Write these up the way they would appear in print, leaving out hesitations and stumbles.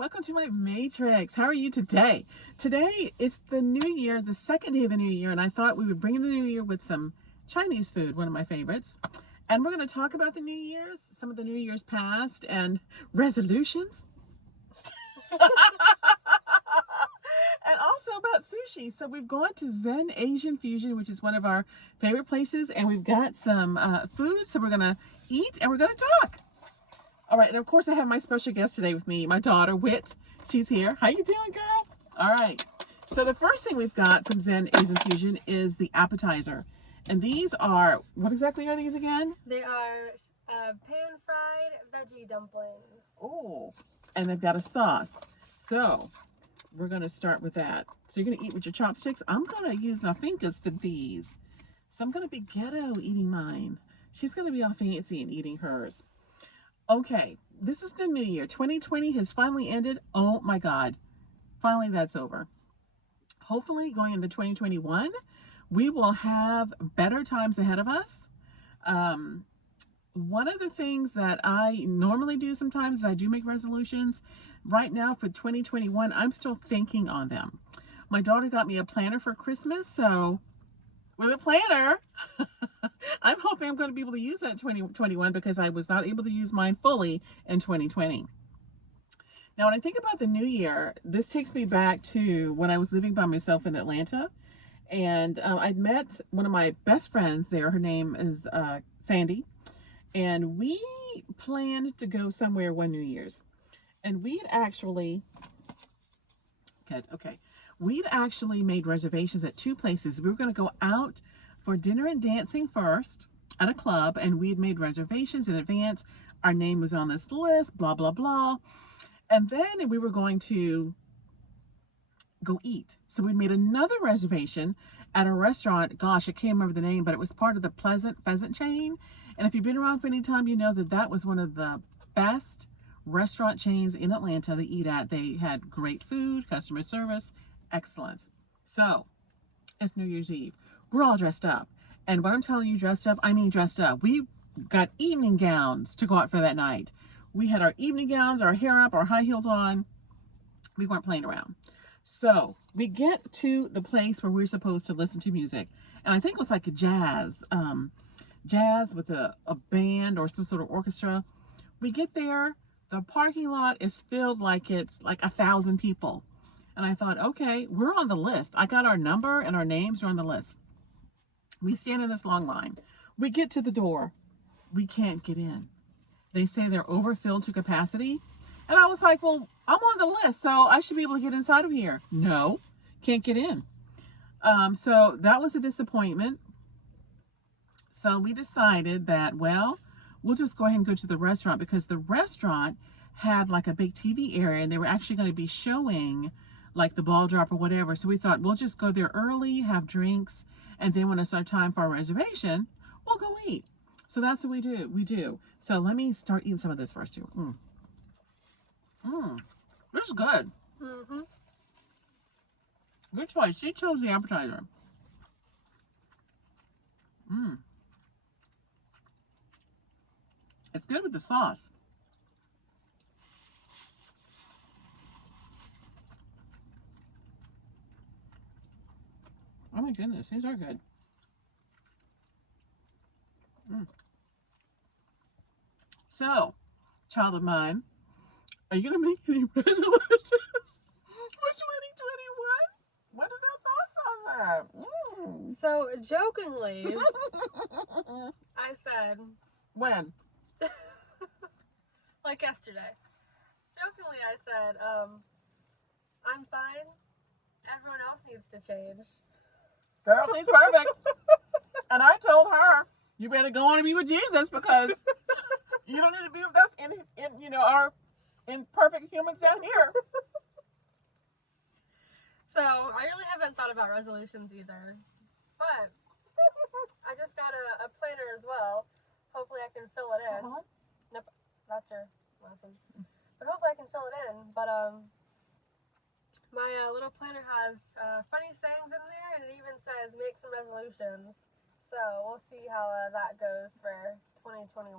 welcome to my Matrix. How are you today? Today it's the new year, the second day of the new year, and I thought we would bring in the new year with some Chinese food, one of my favorites. And we're going to talk about the New Year's, some of the New Year's past, and resolutions. And also about sushi. So we've gone to Zen Asian Fusion, which is one of our favorite places, and we've got some food. So we're going to eat and we're going to talk. All right, and of course I have my special guest today with me, my daughter, Wit. She's here. How you doing, girl? All right. So the first thing we've got from Zen Asian Fusion is the appetizer. And these are, what exactly are these again? They are pan-fried veggie dumplings. Oh, and they've got a sauce. So we're going to start with that. So you're going to eat with your chopsticks? I'm going to use my fingers for these. So I'm going to be ghetto eating mine. She's going to be all fancy and eating hers. Okay, this is the new year. 2020 has finally ended. Oh my God. Finally, that's over. Hopefully, going into 2021, we will have better times ahead of us. One of the things that I normally do sometimes is I do make resolutions. Right now for 2021, I'm still thinking on them. My daughter got me a planner for Christmas, so with a planner, I'm hoping I'm going to be able to use that in 2021 because I was not able to use mine fully in 2020. Now, when I think about the new year, this takes me back to when I was living by myself in Atlanta. And I'd met one of my best friends there. Her name is Sandy. And we planned to go somewhere one New Year's. And we'd actually made reservations at two places. We were going to go out for dinner and dancing first at a club, and we had made reservations in advance. Our name was on this list, blah, blah, blah. And then we were going to go eat. So we made another reservation at a restaurant. Gosh, I can't remember the name, but it was part of the Pleasant Pheasant chain. And if you've been around for any time, you know that that was one of the best restaurant chains in Atlanta to eat at. They had great food, customer service, excellent. So it's New Year's Eve. We're all dressed up. And when I'm telling you dressed up, I mean dressed up. We got evening gowns to go out for that night. We had our evening gowns, our hair up, our high heels on. We weren't playing around. So we get to the place where we're supposed to listen to music. And I think it was like a jazz with a band or some sort of orchestra. We get there, the parking lot is filled like it's like 1,000 people. And I thought, okay, we're on the list. I got our number and our names are on the list. We stand in this long line. We get to the door. We can't get in. They say they're overfilled to capacity. And I was like, well, I'm on the list, so I should be able to get inside of here. No, can't get in. So that was a disappointment. So we decided that, well, we'll just go ahead and go to the restaurant because the restaurant had like a big TV area and they were actually going to be showing like the ball drop or whatever. So we thought we'll just go there early, have drinks, and then when it's our time for our reservation, we'll go eat. So that's what we do. So let me start eating some of this first too. This is good. Mm-hmm. Good choice. She chose the appetizer. It's good with the sauce. Oh my goodness, these are good. So, child of mine, are you going to make any resolutions for 2021? What are their thoughts on that? So, jokingly, I said... When? like yesterday. Jokingly, I said, I'm fine. Everyone else needs to change. Girl, she's perfect. And I told her, you better go on and be with Jesus because you don't need to be with us in our imperfect humans down here. So, I really haven't thought about resolutions either. But, I just got a planner as well. Hopefully I can fill it in. Nope, that's her laughing. But hopefully I can fill it in. But, my little planner has funny sayings in there, and it even says make some resolutions. So we'll see how that goes for 2021.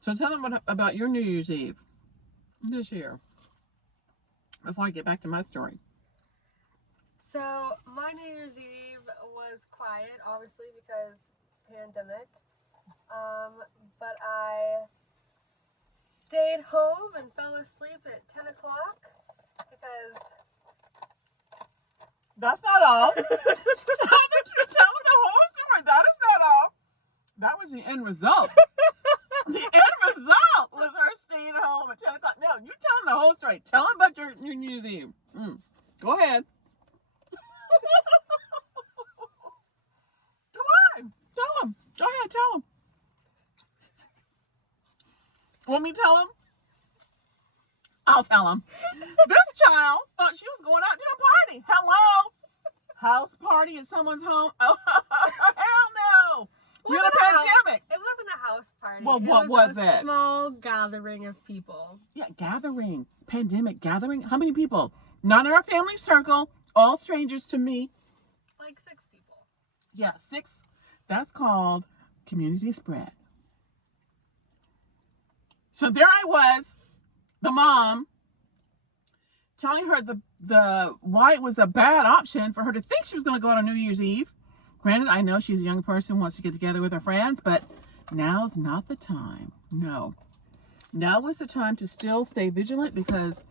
So tell them about your New Year's Eve. this year? Before I get back to my story. So my New Year's Eve was quiet, obviously because pandemic. But I stayed home and fell asleep at 10 o'clock because... That's not all. Tell them the whole story. That is not all. That was the end result. The end result was her staying home at 10 o'clock. No, you tell them the whole story. Tell them about your New Year's Eve. Go ahead. Come on. Tell them. Go ahead. Tell them. Want me to tell them? I'll tell them. This child thought she was going out to a party. Hello? House party at someone's home? Oh, hell no. We're in a pandemic. It wasn't a house party. Well, what was it? A small gathering of people. Yeah, gathering. Pandemic gathering. How many people? Not in our family circle. All strangers to me. Like 6 people. Yeah, 6. That's called community spread. So there I was, the mom, telling her the why it was a bad option for her to think she was going to go out on New Year's Eve. Granted, I know she's a young person, wants to get together with her friends, but now's not the time. No. Now is the time to still stay vigilant because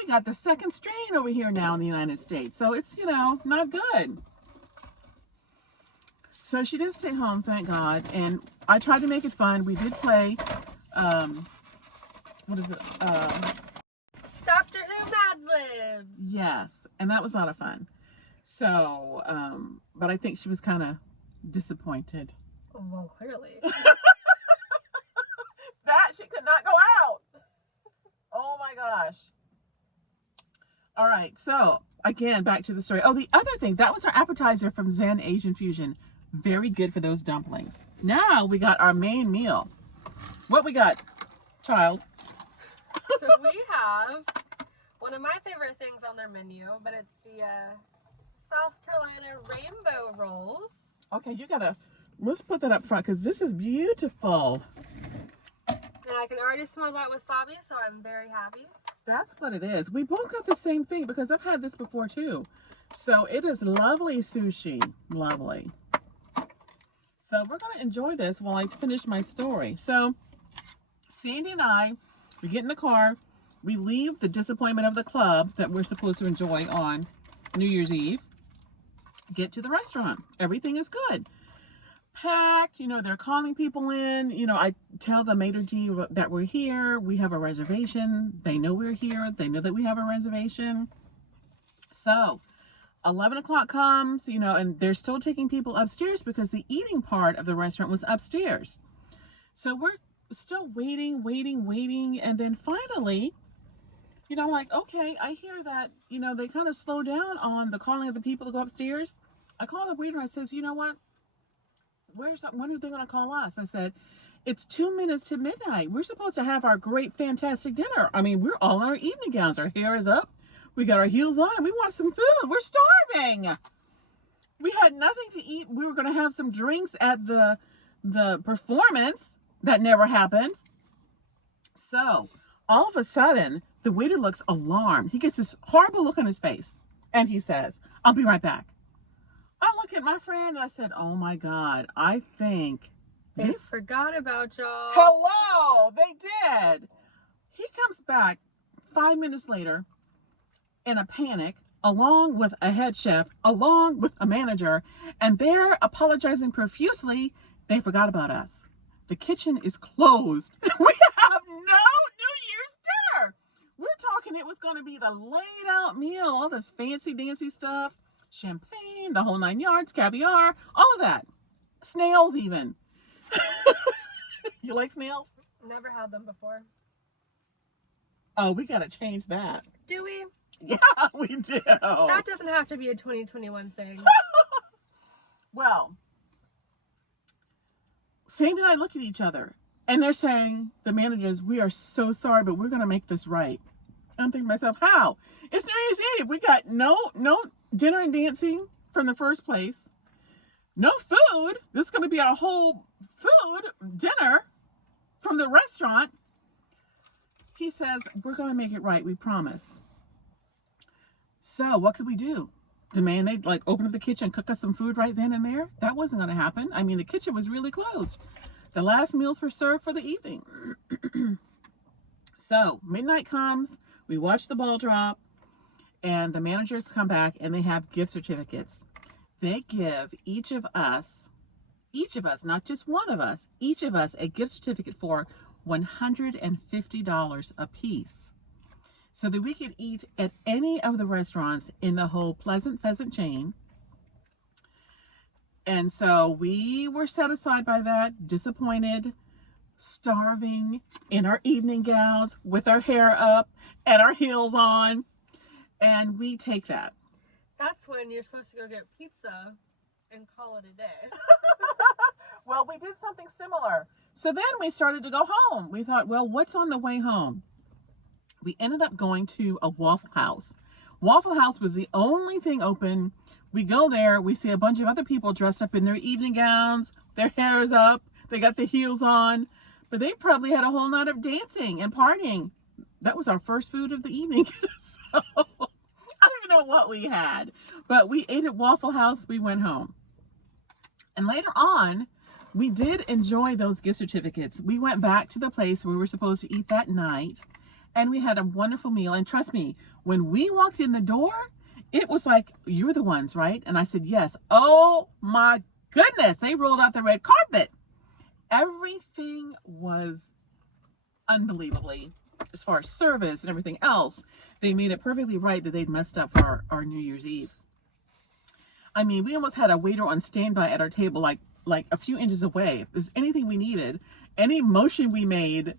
we got the second strain over here now in the United States. So it's, not good. So she did stay home, thank God. And I tried to make it fun. We did play, what is it? Doctor Who Mad Libs. Yes, and that was a lot of fun. So, but I think she was kind of disappointed. Well, clearly. That she could not go out. Oh my gosh. All right, so again, back to the story. Oh, the other thing, that was our appetizer from Zen Asian Fusion. Very good for those dumplings. Now we got our main meal. What we got, child? So we have one of my favorite things on their menu, but it's the South Carolina rainbow rolls. Okay, let's put that up front because this is beautiful. And I can already smell that wasabi, so I'm very happy. That's what it is. We both got the same thing because I've had this before too. So it is lovely sushi. Lovely. So we're going to enjoy this while I finish my story. So Sandy and I, we get in the car. We leave the disappointment of the club that we're supposed to enjoy on New Year's Eve. Get to the restaurant. Everything is good. Packed, they're calling people in. I tell the maitre d' that we're here. We have a reservation. They know we're here. They know that we have a reservation. So 11 o'clock comes, and they're still taking people upstairs because the eating part of the restaurant was upstairs. So we're still waiting. And then finally, I'm like, okay, I hear that, they kind of slow down on the calling of the people to go upstairs. I call the waiter and I says, you know what? When are they going to call us? I said, it's 2 minutes to midnight. We're supposed to have our great, fantastic dinner. I mean, we're all in our evening gowns. Our hair is up. We got our heels on. We want some food. We're starving. We had nothing to eat. We were going to have some drinks at the performance. That never happened. So all of a sudden, the waiter looks alarmed. He gets this horrible look on his face. And he says, I'll be right back. I look at my friend and I said, oh my God, I think they forgot about y'all. Hello, they did. He comes back 5 minutes later in a panic, along with a head chef, along with a manager, and they're apologizing profusely. They forgot about us. The kitchen is closed. We have no New Year's dinner. We're talking it was going to be the laid out meal, all this fancy dancy stuff. Champagne, the whole 9 yards, caviar, all of that. Snails even. You like snails? Never had them before. Oh, we got to change that. Do we? Yeah, we do. That doesn't have to be a 2021 thing. Well, Sandy and I look at each other and they're saying, the managers, we are so sorry, but we're going to make this right. I'm thinking to myself, how? It's New Year's Eve. We got no dinner and dancing from the first place. No food. This is going to be our whole food dinner from the restaurant. he says, we're going to make it right. We promise. So what could we do? Demand they'd like open up the kitchen, cook us some food right then and there? That wasn't going to happen. I mean, the kitchen was really closed. The last meals were served for the evening. So midnight comes, we watch the ball drop, and the managers come back and they have gift certificates. They give each of us, not just one of us, each of us a gift certificate for $150 a piece, so that we could eat at any of the restaurants in the whole Pleasant Pheasant chain. And so we were set aside by that, disappointed, starving, in our evening gowns with our hair up and our heels on, and we take that. That's when you're supposed to go get pizza and call it a day. Well, we did something similar. So then we started to go home. We thought, well, what's on the way home? We ended up going to a Waffle House. Waffle House was the only thing open. We go there, we see a bunch of other people dressed up in their evening gowns, their hair is up, they got the heels on, but they probably had a whole night of dancing and partying. That was our first food of the evening. So I don't even know what we had, but we ate at Waffle House, we went home. And later on, we did enjoy those gift certificates. We went back to the place where we were supposed to eat that night, and we had a wonderful meal. And trust me, when we walked in the door, it was like, you're the ones, right? And I said, yes. Oh my goodness, they rolled out the red carpet. Everything was unbelievably, as far as service and everything else, they made it perfectly right that they'd messed up for our New Year's Eve. I mean, we almost had a waiter on standby at our table, like a few inches away. If there's anything we needed, any motion we made,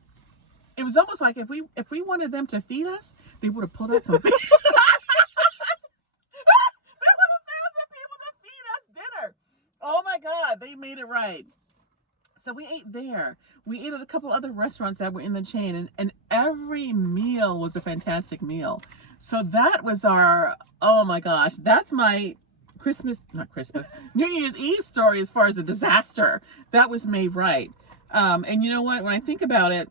it was almost like if we wanted them to feed us, they would have pulled out some people. They would have found some people to feed us dinner. Oh my God, they made it right. So we ate there. We ate at a couple other restaurants that were in the chain, and every meal was a fantastic meal. So that was our, oh my gosh, that's my New Year's Eve story as far as a disaster. That was made right. And you know what, when I think about it,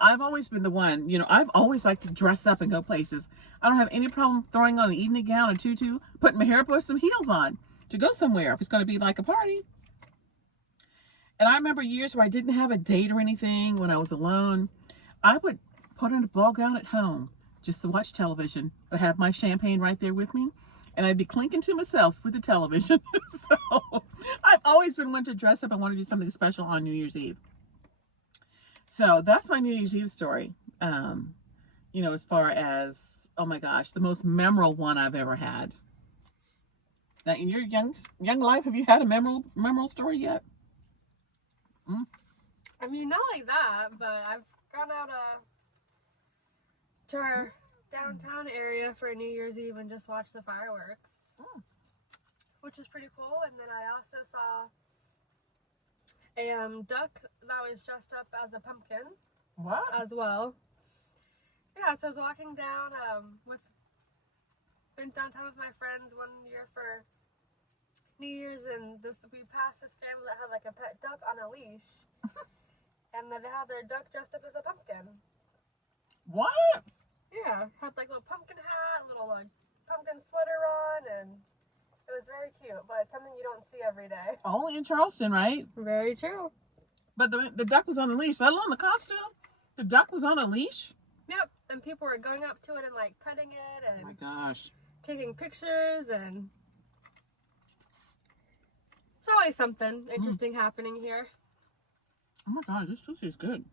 I've always been the one, I've always liked to dress up and go places. I don't have any problem throwing on an evening gown, a tutu, putting my hair up, put some heels on to go somewhere if it's going to be like a party. And I remember years where I didn't have a date or anything, when I was alone, I would put on a ball gown at home just to watch television. I'd have my champagne right there with me, and I'd be clinking to myself with the television. So I've always been one to dress up and want to do something special on New Year's Eve. So that's my New Year's Eve story. As far as, oh my gosh, the most memorable one I've ever had. Now, in your young life, have you had a memorable story yet? I mean, not like that, but I've gone out to our downtown area for New Year's Eve and just watched the fireworks, which is pretty cool. And then I also saw a duck that was dressed up as a pumpkin. What? As well. Yeah, so I was walking down went downtown with my friends one year for New Year's, and we passed this family that had like a pet duck on a leash, and then they had their duck dressed up as a pumpkin. What? Yeah, had like a little pumpkin hat, little like pumpkin sweater on, and it was very cute. But it's something you don't see every day. Only in Charleston, right? Very true. But the duck was on a leash. Let alone the costume. The duck was on a leash. Yep, and people were going up to it and like petting it and Oh my gosh, taking pictures, and it's always something interesting happening here. oh my god, this sushi is good.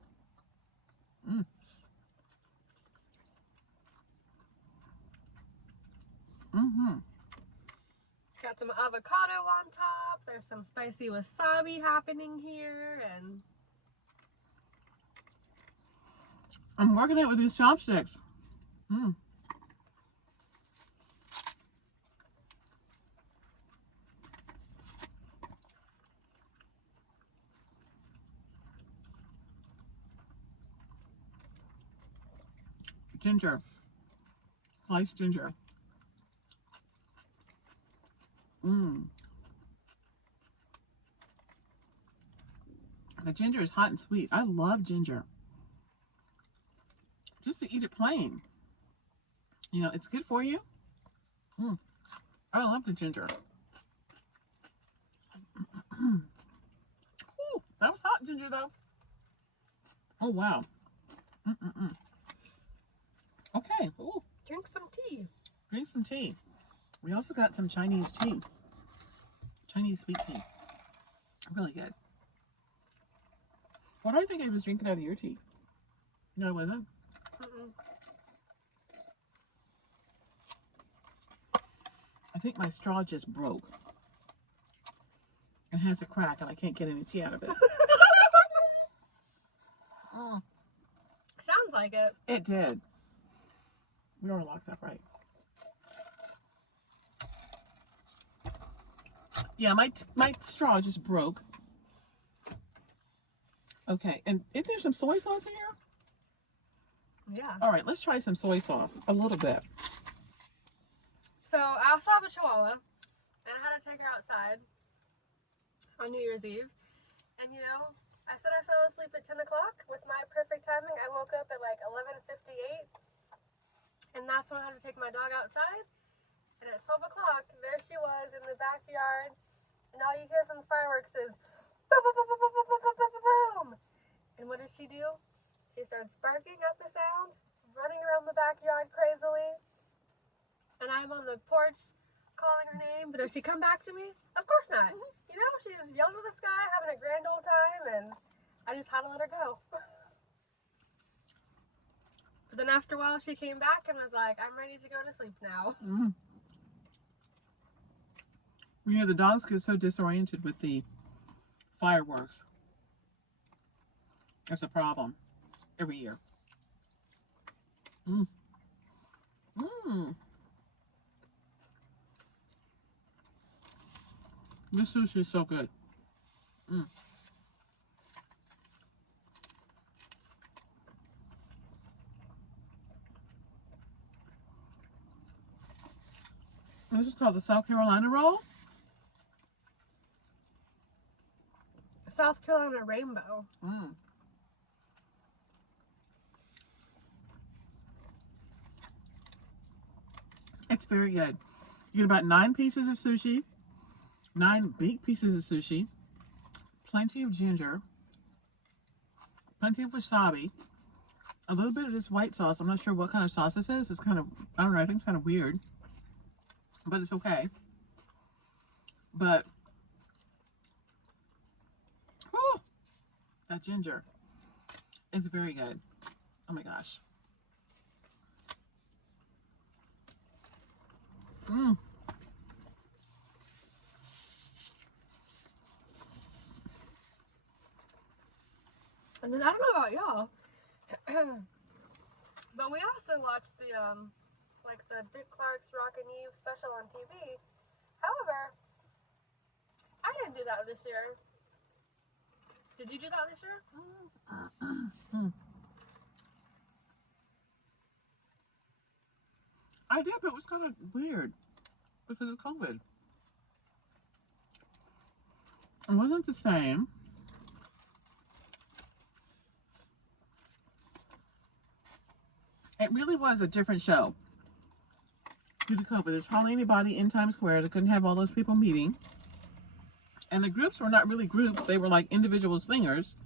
Got some avocado on top. There's some spicy wasabi happening here, and I'm working it with these chopsticks. Ginger. Sliced ginger. The ginger is hot and sweet. I love ginger. just to eat it plain. You know, it's good for you. Mm. I love the ginger. Ooh, that was hot ginger though. Oh wow. Mm-mm-mm. Okay. Ooh, Drink some tea. drink some tea. We also got some Chinese tea. Chinese sweet tea. Really good. Why do I think I was drinking out of your tea? No, I wasn't. Mm-mm. I think my straw just broke. It has a crack and I can't get any tea out of it. Mm, Sounds like it. it did. We are locked up, right? Yeah, my straw just broke. Okay, and is there some soy sauce in here? Yeah. All right, let's try some soy sauce. A little bit. So I also have a Chihuahua, and I had to take her outside on New Year's Eve. And you know, I said I fell asleep at 10 o'clock with my perfect timing. I woke up at like 11:58, and that's when I had to take my dog outside. And at 12 o'clock, there she was in the backyard, and all you hear from the fireworks is boom, boom, boom, boom, boom, boom, boom, boom, boom, boom. And what does she do? She starts barking at the sound, running around the backyard crazily. And I'm on the porch calling her name, but does she come back to me? Of course not. You know, she just yelled to the sky, having a grand old time, and I just had to let her go. But then after a while, she came back and was like, I'm ready to go to sleep now. Mm. You know, the dogs get so disoriented with the fireworks. That's a problem every year. Mm. Mm. This sushi is so good. Mm. This is called the South Carolina roll. South Carolina Rainbow. Mm. It's very good. You get about 9 pieces of sushi, 9 big pieces of sushi, plenty of ginger, plenty of wasabi, a little bit of this white sauce. I'm not sure what kind of sauce this is. It's kind of, I don't know, I think it's kind of weird, but it's okay. But, whew, that ginger is very good. Oh my gosh. Mm. And then I don't know about y'all, but we also watched the like the Dick Clark's Rockin' Eve special on TV. However, I didn't do that this year. Did you do that this year? Mm. I did, but it was kind of weird because of COVID. It wasn't the same. It really was a different show due to COVID. There's hardly anybody in Times Square. They couldn't have all those people meeting. And the groups were not really groups. They were like individual singers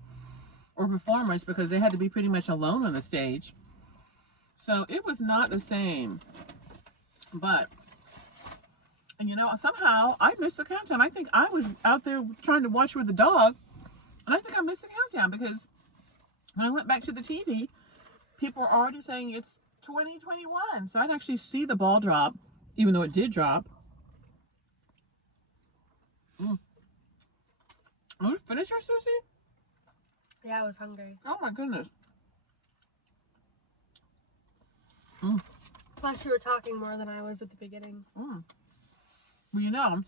or performers because they had to be pretty much alone on the stage. So it was not the same. But, and you know, somehow I missed the countdown. I think I was out there trying to watch with the dog. And I think I missed the countdown because when I went back to the TV, people were already saying it's 2021. So I'd actually see the ball drop, even though it did drop. Mm. Oh, you finished your sushi? Yeah, I was hungry. Oh my goodness. Mm. Plus, you were talking more than I was at the beginning. Mm. Well, you know,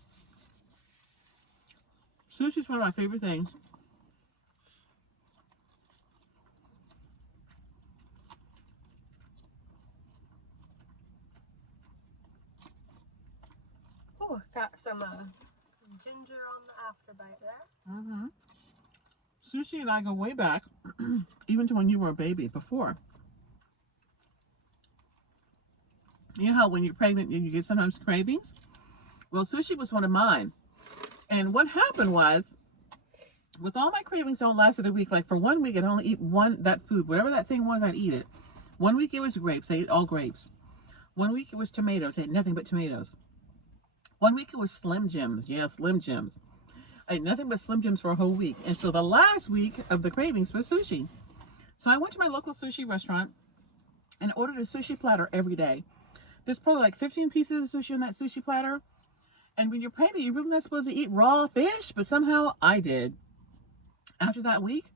sushi's one of my favorite things. Oh, got some ginger on the afterbite there. Mm-hmm. Sushi and I go way back, even to when you were a baby before. You know how when you're pregnant you get sometimes cravings? Well, sushi was one of mine. And what happened was, with all my cravings all lasted a week. Like for 1 week I'd only eat that food. Whatever that thing was, I'd eat it. 1 week it was grapes. I ate all grapes. 1 week it was tomatoes. I ate nothing but tomatoes. 1 week it was Slim Jims. Yeah, Slim Jims. I ate nothing but Slim Jims for a whole week. And so the last week of the cravings was sushi. So I went to my local sushi restaurant and ordered a sushi platter every day. There's probably like 15 pieces of sushi on that sushi platter. And when you're pregnant, you're really not supposed to eat raw fish, but somehow I did. After that week,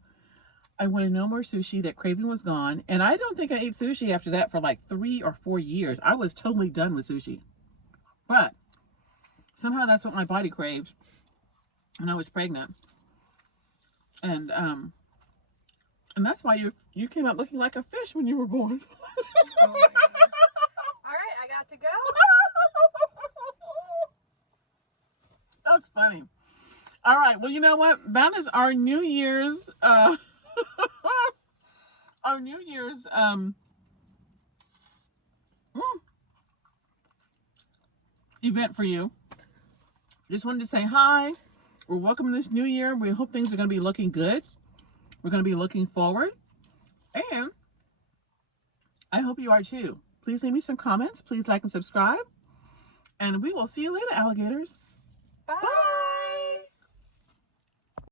I wanted no more sushi. That craving was gone. And I don't think I ate sushi after that for like 3 or 4 years. I was totally done with sushi. But somehow that's what my body craved when I was pregnant. And that's why you came out looking like a fish when you were born. Oh my goodness. All right, I got to go. That's funny. All right. Well, you know what? That is our New Year's our New Year's event for you. Just wanted to say hi. We're welcoming this new year. We hope things are going to be looking good. We're going to be looking forward. And I hope you are too. Please leave me some comments. Please like and subscribe. And we will see you later, alligators.